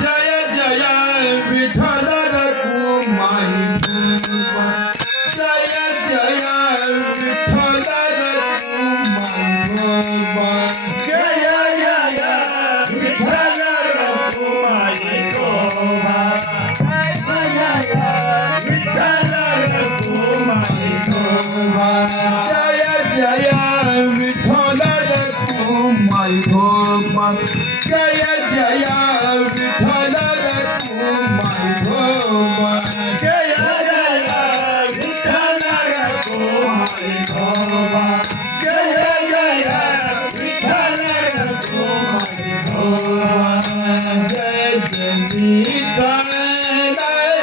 Jai Jai Vitthal Rakhumai भोबा Jai Jai Vitthal Rakhumai भोबा Jai Jai Vitthal Rakhumai भोबा Jai Jai Vitthal Rakhumai भोबा Jai Jai Vitthal Rakhumai भोबा Jai Jai Vitthal Rakhumai भोबा Jai Jai Vitthal Rakhumai भोबा Jai Jai Vitthal Rakhumai भोबा Jai Jai Vitthal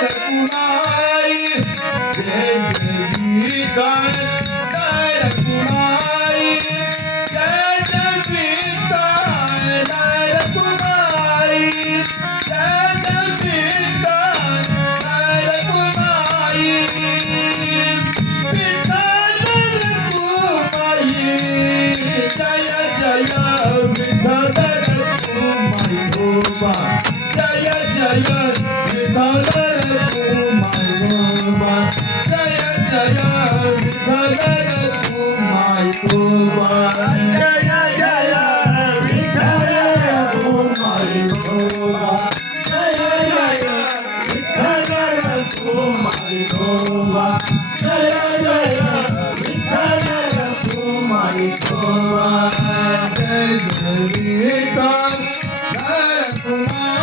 Rakhumai Jai Jai Vitthal Rakhumai Jai Jai Vitthal Rakhumai Jai Jai Vitthal Rakhumai Vitthal Rakhumai Jai Jai Vitthal Rakhumai भोबा Jai Jai Vitthal Rakhumai भोबा Jai Jai Vitthal Rakhumai भोबा Jai Jai Vitthal Rakhumai भोबा Jai Jai Vitthal Rakhumai भोबा Jai Jai Vitthal Rakhumai भोबा Jai Jai Vitthal Rakhumai